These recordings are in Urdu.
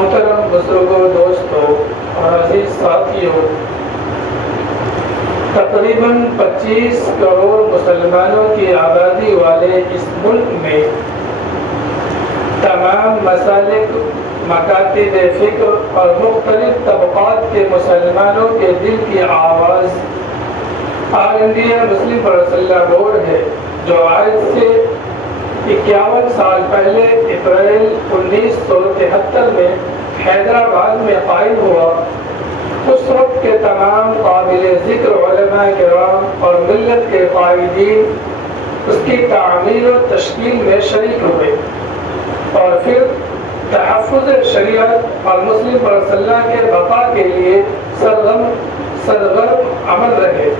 محترم بزرگوں، دوستوں اور عزیز ساتھیوں، تقریباً 25 کروڑ مسلمانوں کی آبادی والے اس ملک میں تمام مسالک، مکاتب فکر اور مختلف طبقات کے مسلمانوں کے دل کی آواز آل انڈیا مسلم پرسنل بورڈ ہے، جو آج سے 51 سال پہلے اپریل 1973 میں حیدرآباد میں قائم ہوا۔ اس وقت کے تمام قابل ذکر علماء کرام اور ملت کے قائدین اس کی تعمیر و تشکیل میں شریک ہوئے اور پھر تحفظ شریعت اور مسلم پرسنل کے بقا کے لیے سرگرم عمل رہے۔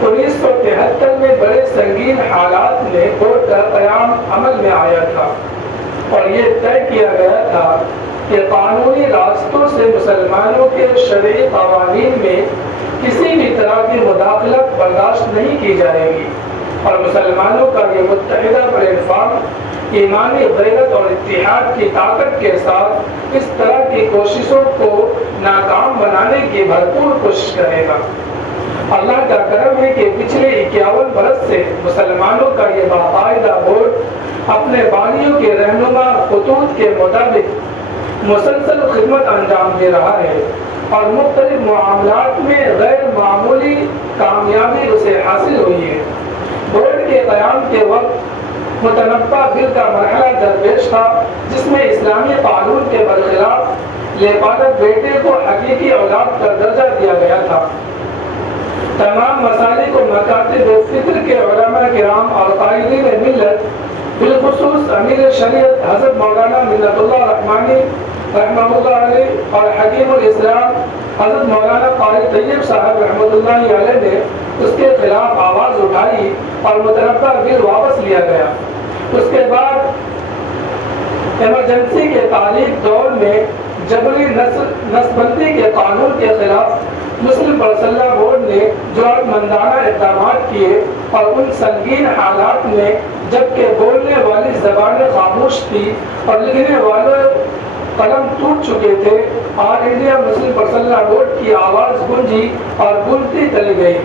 1973 میں بڑے سنگین حالات میں بورڈ کا قیام عمل میں آیا تھا اور یہ طے کیا گیا تھا کہ قانونی راستوں سے مسلمانوں کے شرعی قوانین میں کسی بھی طرح کی مداخلت برداشت نہیں کی جائے گی اور مسلمانوں کا یہ متحدہ پلیٹ فارم ایمانی غیرت اور اتحاد کی طاقت کے ساتھ اس طرح کی کوششوں کو ناکام بنانے کی بھرپور کوشش کرے گا۔ اللہ کا کرم ہے کہ پچھلے 51 برس سے مسلمانوں کا یہ باقاعدہ بورڈ اپنے بانیوں کے رہنما خطوط کے مطابق مسلسل خدمت انجام دے رہا ہے اور مختلف معاملات میں غیر معمولی کامیابی اسے حاصل ہوئی ہے۔ بورڈ کے قیام کے وقت متنبع بل کا مرحلہ درپیش تھا، جس میں اسلامی قانون کے برخلاف لیپالت بیٹے کو حقیقی اولاد کا درجہ دیا گیا تھا۔ تمام مسالک و مکاتب فکر کے علماء کرام اور قائدین ملت، بالخصوص امیر شریعت حضرت مولانا منت اللہ رحمانی رحمہ اللہ علیہ اور حکیم الاسلام حضرت مولانا قاری طیب صاحب رحمۃ اللہ علیہ نے اس کے خلاف آواز اٹھائی اور متنبع بل واپس لیا گیا۔ اس کے بعد ایمرجنسی کے تاریخ دور میں جبری نسبندی کے قانون کے خلاف مسلم پرسنل بورڈ نے جرأتمندانہ اقدامات کیے اور ان سنگین حالات میں جبکہ بولنے والی زبانیں خاموش تھی اور لکھنے والے قلم ٹوٹ چکے تھے، آل انڈیا مسلم پرسنل بورڈ کی آواز گونجی اور گونجتی چلی گئی۔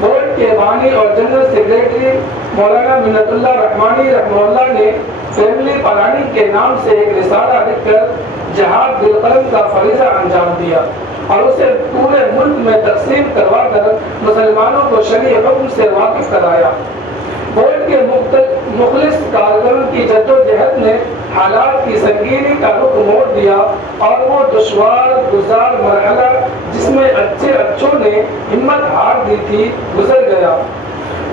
بورڈ کے بانی اور جنرل سیکریٹری مولانا منت اللہ رحمانی رحمہ اللہ نے فیملی پلاننگ کے نام سے ایک رسالہ لکھ کر جہاد بالقلم کا فریضہ انجام دیا اور اسے پورے ملک میں تقسیم کروا کر مسلمانوں کو شرعی حکم سے واقف کرایا۔ بورڈ کے مخلص کارکنوں کی جدوجہد نے حالات کی سنگینی کا رخ موڑ دیا اور وہ دشوار گزار مرحلہ جس میں اچھوں نے ہمت ہار دی تھی گزر گیا۔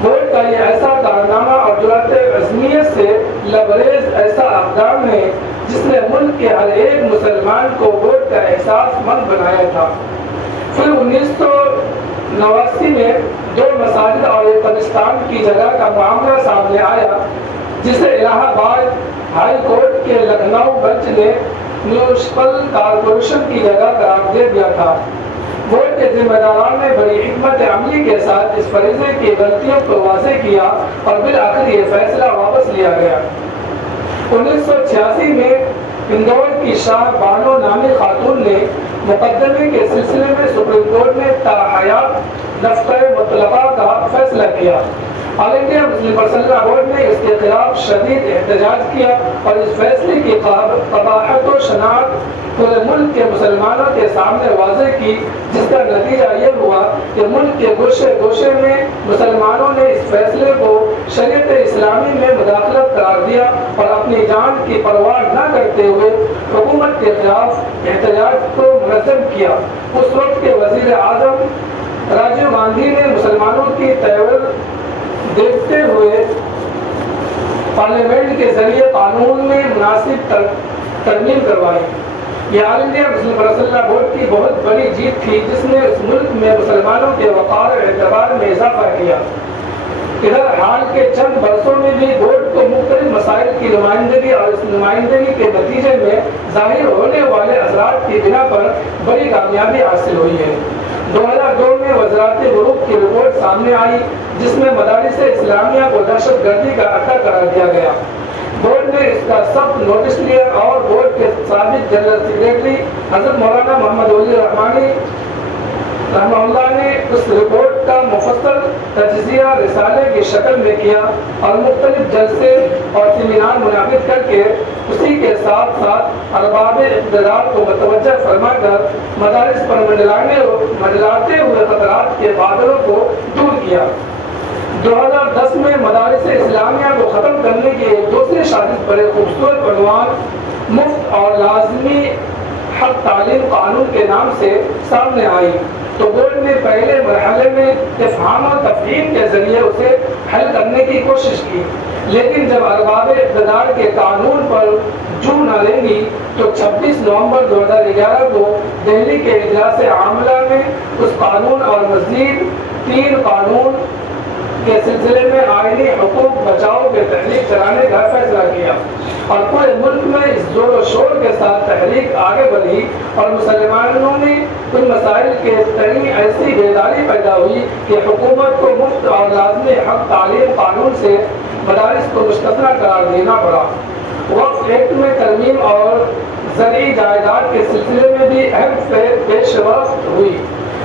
بورڈ کا یہ ایسا کارنامہ اور جرأت عزمیت سے لبریز ایسا اقدام ہے جس نے ملک کے ہر ایک مسلمان کو بورڈ کا احساس مند بنایا تھا۔ پھر 1989 میں 2 مساجد اور ایک قبرستان کی جگہ کا معاملہ سامنے آیا، جسے الہ آباد ہائی کورٹ کے لکھنؤ بینچ نے میونسپل کارپوریشن کی جگہ قرار دے دیا تھا۔ بورڈ کے ذمہ داران نے بڑی حکمت عملی کے ساتھ اس فریضے کی غلطیوں کو واضح کیا اور بالآخر یہ فیصلہ واپس لیا گیا۔ 1986 میں اندور کی شاہ بانو نامی خاتون نے مقدمے کے سلسلے میں سپریم کورٹ میں تاحیات نفقہ مطلقہ کا فیصلہ کیا۔ آل انڈیا مسلم پرسنل بورڈ نے اس کے خلاف شدید احتجاج کیا اور اس فیصلے کی قباحت و شناخت پورے ملک کے مسلمانوں کے سامنے واضح کی، جس کا نتیجہ یہ ہوا کہ ملک کے گوشے گوشے میں مسلمانوں نے اس فیصلے کو شریعت اسلامی میں مداخلت قرار دیا اور اپنی جان کی پرواہ نہ کرتے ہوئے حکومت کے خلاف احتجاج کو منظم کیا۔ اس وقت کے وزیر اعظم راجیو گاندھی نے مسلمانوں کی تیور دیکھتے ہوئے پارلیمنٹ کے ذریعے قانون میں مناسب ترمیم کروائی۔ یہ آل انڈیا مسلم پرسنل بورڈ کی بہت بڑی جیت تھی، جس نے اس ملک میں مسلمانوں کے وقار اور اعتبار میں اضافہ کیا۔ ادھر حال کے چند برسوں میں بھی بورڈ کو مختلف مسائل کی نمائندگی اور اس نمائندگی کے نتیجے میں ظاہر ہونے والے اثرات کی بنا پر بڑی کامیابی حاصل ہوئی ہے۔ 2002 میں وزارت گروپ کی رپورٹ سامنے آئی، جس میں مدارس اسلامیہ کو دہشت گردی کا اڈہ قرار دیا گیا۔ بورڈ نے اس کا سخت نوٹس لیا اور بورڈ کے سابق جنرل سیکریٹری حضرت مولانا محمد ولی رحمانی رحمہ اللہ نے اس رپورٹ کا مفصل تجزیہ رسالے کی شکل میں کیا اور مختلف جلسے اور سیمینار منعقد کر کے اسی کے ساتھ ساتھ ارباب اقتدار کو متوجہ فرما کر مدارس پر منڈلاتے ہوئے خطرات کے بادلوں کو دور کیا۔ 2010 میں مدارس اسلامیہ کو ختم کرنے کی ایک دوسری سازش پر ایک خوبصورت عنوان مفت اور لازمی حق تعلیم قانون کے نام سے سامنے آئی، تو بورڈ نے پہلے مرحلے میں افہام و تفہیم کے ذریعے اسے حل کرنے کی کوشش کی، لیکن جب ارباب اقتدار کے قانون پر جو نہ لیں گی تو 26 نومبر 2011 کو دہلی کے اجلاس عاملہ میں اس قانون اور مزید 3 قانون کے سلسلے میں آئینی حقوق بچاؤ کے تحریک چلانے کا فیصلہ کیا، اور پورے ملک میں اس زور و شور کے ساتھ تحریک آگے بڑھی اور مسلمانوں میں ان مسائل کے تئیں ایسی بیداری پیدا ہوئی کہ حکومت کو مفت اور لازمی حق تعلیم قانون سے مدارس کو مستثنی قرار دینا پڑا۔ وقف ایکٹ میں ترمیم اور زرعی جائیداد کے سلسلے میں بھی اہم پیش رفت ہوئی۔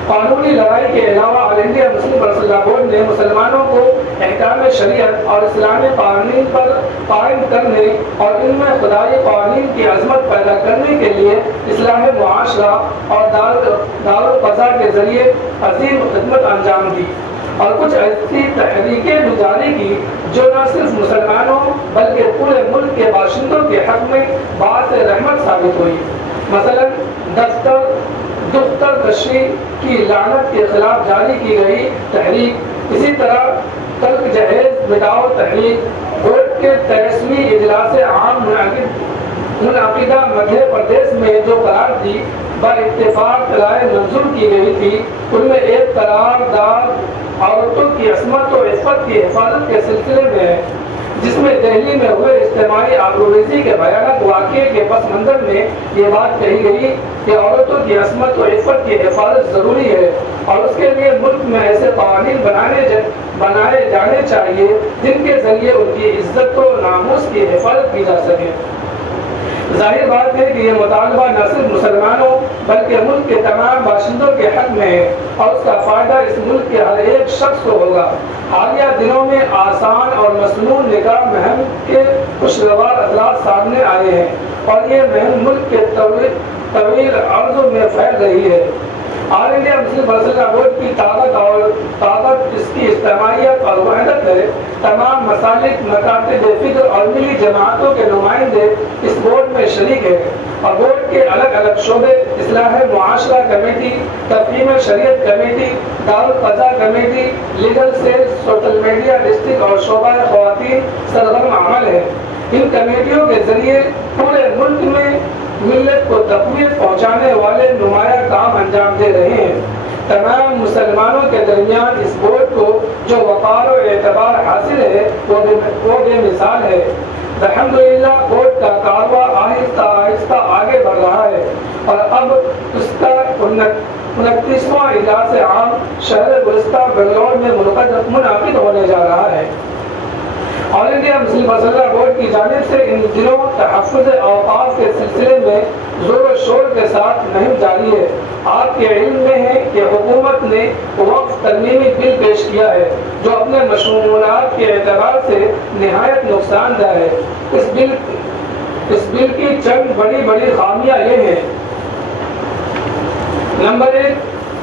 قانونی لڑائی کے علاوہ آل انڈیا مسلم پرسنل بورڈ نے مسلمانوں کو احکام شریعت اور اسلامی قوانین پر قائم کرنے اور ان میں خدائی قوانین کی عظمت پیدا کرنے کے لیے اصلاح معاشرہ اور دارالقضاء کے ذریعے عظیم خدمت انجام دی، اور کچھ ایسی تحریکیں بھی جاری کی جو نہ صرف مسلمانوں بلکہ پورے ملک کے باشندوں کے حق میں باعث رحمت ثابت ہوئی۔ مثلا دختر تشریح کی لعنت کے خلاف جاری کی گئی تحریک، اسی طرح ترک جہیز مٹاؤ تحریک، بورڈ کے 23ویں اجلاس عام منعقدہ مدھیہ پردیش میں جو قرارداد با اتفاق رائے منظور کی گئی تھی، ان میں ایک قرارداد عورتوں کی عصمت و عفت کی حفاظت کے سلسلے میں ہے، جس میں دہلی میں ہوئے اجتماعی آبروریزی کے بھیانک واقعے کے پس منظر میں یہ بات کہی گئی کہ عورتوں کی عصمت و عفت کی حفاظت ضروری ہے، اور اس کے لیے ملک میں ایسے قوانین بنائے جانے چاہیے جن کے ذریعے ان کی عزت و ناموس کی حفاظت کی جا سکے۔ ظاہر بات ہے کہ یہ مطالبہ نہ صرف مسلمانوں بلکہ ملک کے تمام باشندوں کے حق میں ہے، اور اس کا فائدہ اس ملک کے ہر ایک شخص کو ہوگا۔ حالیہ دنوں میں آسان اور مسنون نکاح مہم کے خوشگوار اثرات سامنے آئے ہیں، اور یہ مہم ملک کے طویل عرضوں میں پھیل رہی ہے۔ آل انڈیا مسلم پرسنل بورڈ کی طاقت اس کی اجتماعیت اور وحدت ہے۔ تمام مسالک، مکاتب فکر اور ملی جماعتوں کے نمائندے اس بورڈ میں شریک ہیں، اور بورڈ کے الگ الگ شعبے اصلاح معاشرہ کمیٹی، تفہیم شریعت کمیٹی، دارالقضاء committee, legal cell, social media district اور شعبہ خواتین سرگرم عمل ہیں۔ ان کمیٹیوں کے ذریعے پورے ملک میں ملت کو تقویت پہنچانے والے نمایاں کام انجام دے رہے ہیں۔ تمام مسلمانوں کے درمیان اس بورڈ کو جو وقار و اعتبار حاصل ہے وہ بے مثال ہے۔ الحمدللہ بورڈ کا کارواں آہستہ آہستہ آگے بڑھ رہا ہے، اور اب اس کا 29واں اجلاس عام شہر گلستان بنگلور میں منعقد ہونے جا رہا ہے۔ آل انڈیا مسلم پرسنل بورڈ کی جانب سے ان دنوں تحفظ اوقاف کے سلسلے میں زور و شور کے ساتھ مہم جاری ہے۔ آپ کے علم میں ہے کہ حکومت نے وقف ترمیمی بل پیش کیا ہے جو اپنے مشمولات کے اعتبار سے نہایت نقصان دہ ہے۔ اس بل کی چند بڑی خامیاں یہ ہیں۔ نمبر 1،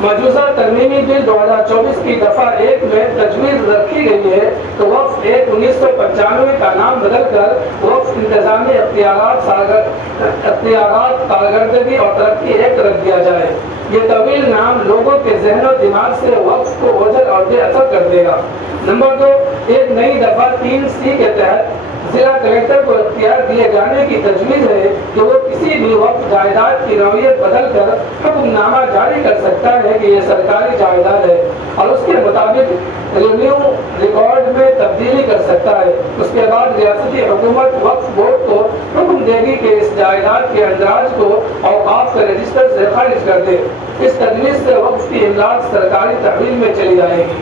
مجوزہ ترمیمی بل 2024 کی دفعہ 1 میں تجویز رکھی گئی ہے تو وقف ایکٹ 1995 کا نام بدل کر وقف انتظامی اختیارات کارکردگی اور ترقی ایکٹ رکھ دیا جائے۔ یہ طویل نام لوگوں کے ذہن و دماغ سے وقف کو اوجھل اور بے اثر کر دے گا۔ نمبر 2، ایک نئی دفعہ 3C کے تحت ضلع کلیکٹر کو اختیار دیے جانے کی تجویز ہے کہ وہ کسی بھی وقف جائیداد کی نوعیت بدل کر حکم نامہ جاری کر سکتا ہے کہ یہ سرکاری جائیداد ہے، اور اس کے مطابق ریونیو ریکارڈ میں تبدیلی کر سکتا ہے۔ اس کے بعد ریاستی حکومت وقف بورڈ کو حکم دے گی کہ اس جائیداد کے اندراج کو اوقاف کے رجسٹر سے خارج کر دے۔ اس تجویز سے وقف کی املاک سرکاری تحویل میں چلی جائے گی۔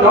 9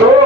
2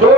2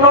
9,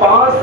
5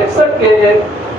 61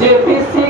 JPC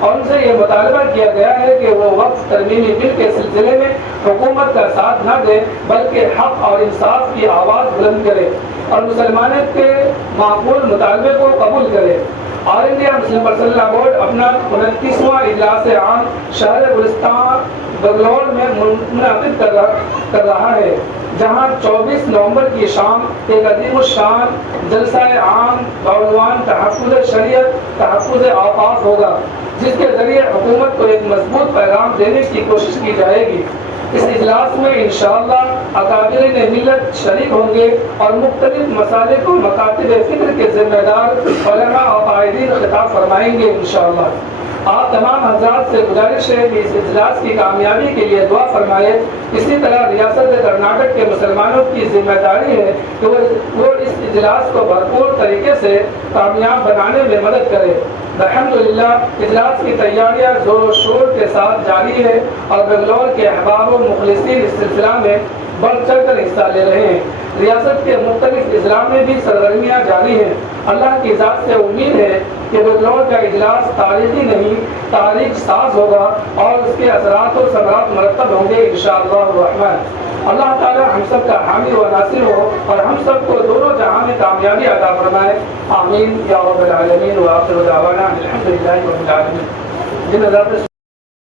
اور ان سے یہ مطالبہ کیا گیا ہے کہ وہ وقف ترمیمی بل کے سلسلے میں حکومت کا ساتھ نہ دے بلکہ حق اور انصاف کی آواز بلند کرے اور مسلمانوں کے معقول مطالبے کو قبول کرے۔ آل انڈیا مسلم پرسنل لا بورڈ اپنا 29واں اجلاس عام شہر گلستان بنگلور میں منعقد کر رہا ہے، جہاں 24 نومبر کی شام ایک عظیم الشان جلسہ عام بعنوان تحفظ شریعت تحفظ اوقاف ہوگا، جس کے ذریعے حکومت کو ایک مضبوط پیغام دینے کی کوشش کی جائے گی۔ اس اجلاس میں انشاءاللہ اکابرین ملت شریک ہوں گے اور مختلف مسالک و مکاتب فکر کے ذمہ دار علماء اور قائدین خطاب فرمائیں گے انشاءاللہ۔ آپ تمام حضرات سے گزارش ہے کہ اس اجلاس کی کامیابی کے لیے دعا فرمائے۔ اسی طرح ریاست کرناٹک کے مسلمانوں کی ذمہ داری ہے کہ وہ اس اجلاس کو بھرپور طریقے سے کامیاب بنانے میں مدد کرے۔ الحمدللہ اجلاس کی تیاریاں زور و شور کے ساتھ جاری ہے اور بنگلور کے احباب و مخلصین اس سلسلہ میں بڑھ چڑھ کر حصہ لے رہے ہیں۔ ریاست کے مختلف اضلاع میں بھی سرگرمیاں جاری ہیں۔ اللہ کی ذات سے امید ہے کہ بنگلور کا اجلاس تاریخی نہیں تاریخ ساز ہوگا اور اس کے اثرات و ثمرات مرتب ہوں گے انشاءاللہ الرحمن۔ اللہ تعالی ہم سب کا حامی و ناصر ہو اور ہم سب کو دونوں جہاں میں کامیابی عطا فرمائے، آمین یا رب العالمین۔ وآخر دعوانا الحمدللہ رب العالمین۔ جن حضرات